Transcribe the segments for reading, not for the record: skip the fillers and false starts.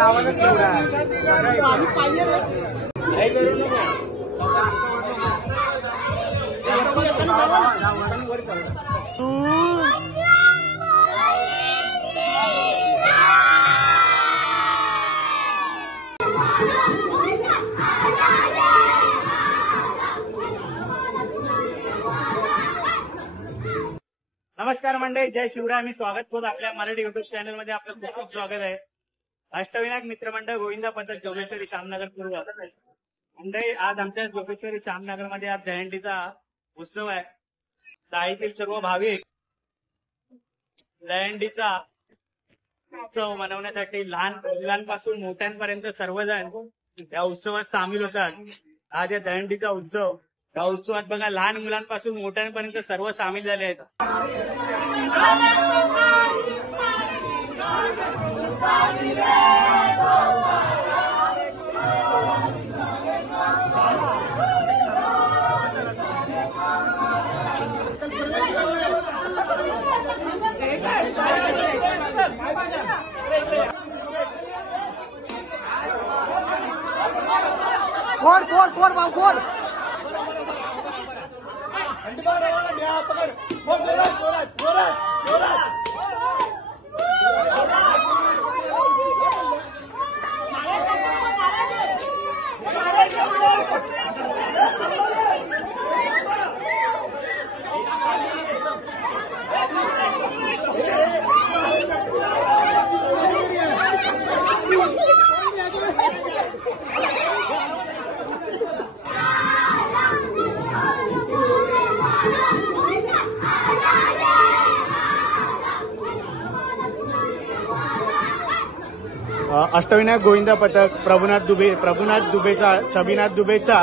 आवाजच तेवढा नमस्कार मंडळी, जय शिवराय. मी स्वागत करतो आपल्या मराठी युट्यूब चॅनल मध्ये. आपलं खूप खूप स्वागत आहे. अष्टविनायक मित्रमंडळ गोविंदा पथक जोगेश्वरी श्यामनगर पूर्व मंडळी, आज आमच्या जोगेश्वरी श्यामनगर मध्ये आज दहीहंडीचा उत्सव आहे. चाळीतील सर्व भाविक दहीहंडीचा उत्सव मनवण्यासाठी लहान मुलांपासून मोठ्यांपर्यंत सर्वजण या उत्सवात सामील होतात. आज या दहीहंडीचा उत्सव, या उत्सवात बघा लहान मुलांपासून मोठ्यांपर्यंत सर्व सामील झाले आहेत. फोड़ फोड़ फोड़ भाव फोड़ अष्टविनायक गोविंदा पथक प्रभुनाथ दुबेचा छबिनाथ दुबेचा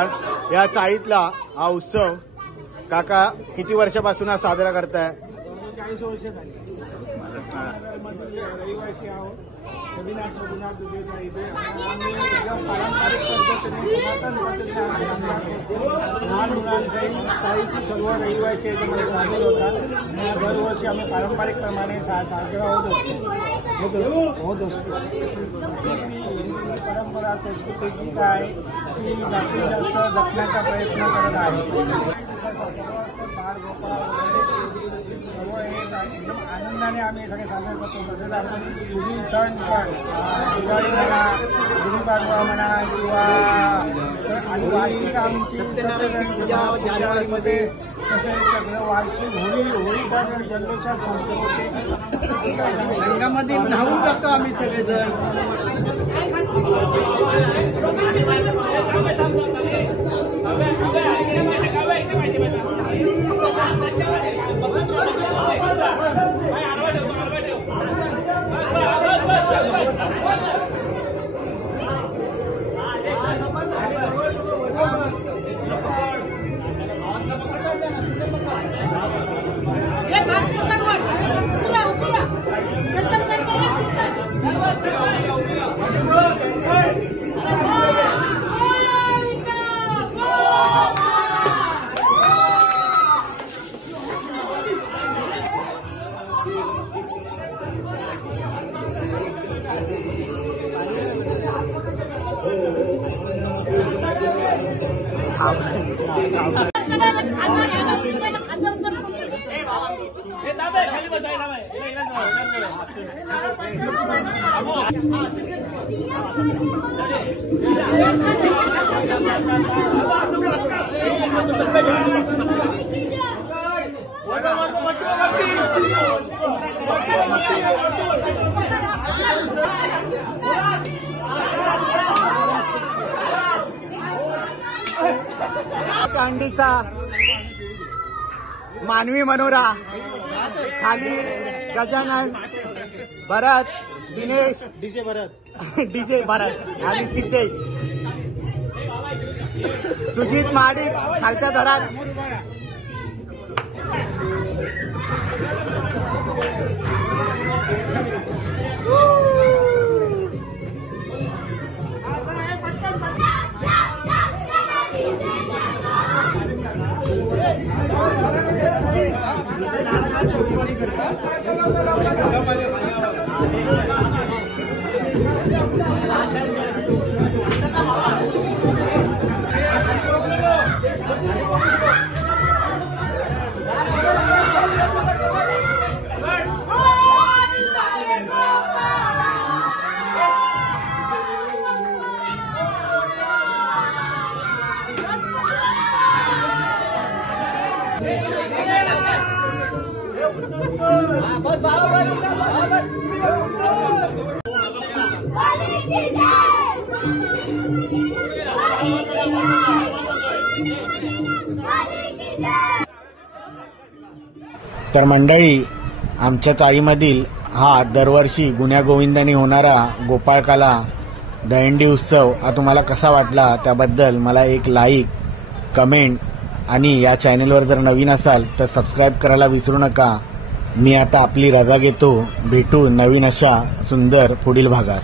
या चाळीतला हा उत्सव. काका किती वर्षापासून हा साजरा करताय? 40 वर्ष झाली. रहिवासी आहोत. छबिनाथ प्रभुनाथ दुबेचा इथे आम्ही एकदम पारंपरिक पद्धतीने लहान मुलांचे चाळीची सर्व रहिवासी याच्यामध्ये सामील होतात. दरवर्षी आम्ही पारंपरिकप्रमाणे साजरा होत असतो. परंपरा संस्कृतीची काय ती जास्तीत जास्त जपण्याचा प्रयत्न करत आहे. बाळ गोपाळ सर्व हे एकदम आनंदाने आम्ही सगळे साजरे करतो. तसेच आपण जुनी सण पण दिवाळी म्हणा, गुढीपाडवा म्हणा किंवा आणि वार्षिक आमची जानेवारीमध्ये तसेच वार्षिक होळी पण जल्लोषात होते. रंगामध्ये न्हावून जातो आम्ही सगळेजण. कांडीचा मानवी मनोरा खाली गजानन, भरत, दिनेश, डीजे भरत आणि सिद्धेश, सुजित महाडिक खालच्या दरात. करता तर मंडळी, आमच्या चाळीमधील हा दरवर्षी गुण्यागोविंदाने होणारा गोपाळकाला दहीहंडी उत्सव हा तुम्हाला कसा वाटला त्याबद्दल मला एक लाईक, कमेंट आणि या चॅनलवर जर नवीन असाल तर सबस्क्राईब करायला विसरू नका. मी आता आपली रजा घेतो. भेटू नवीन अशा सुंदर पुढील भागात.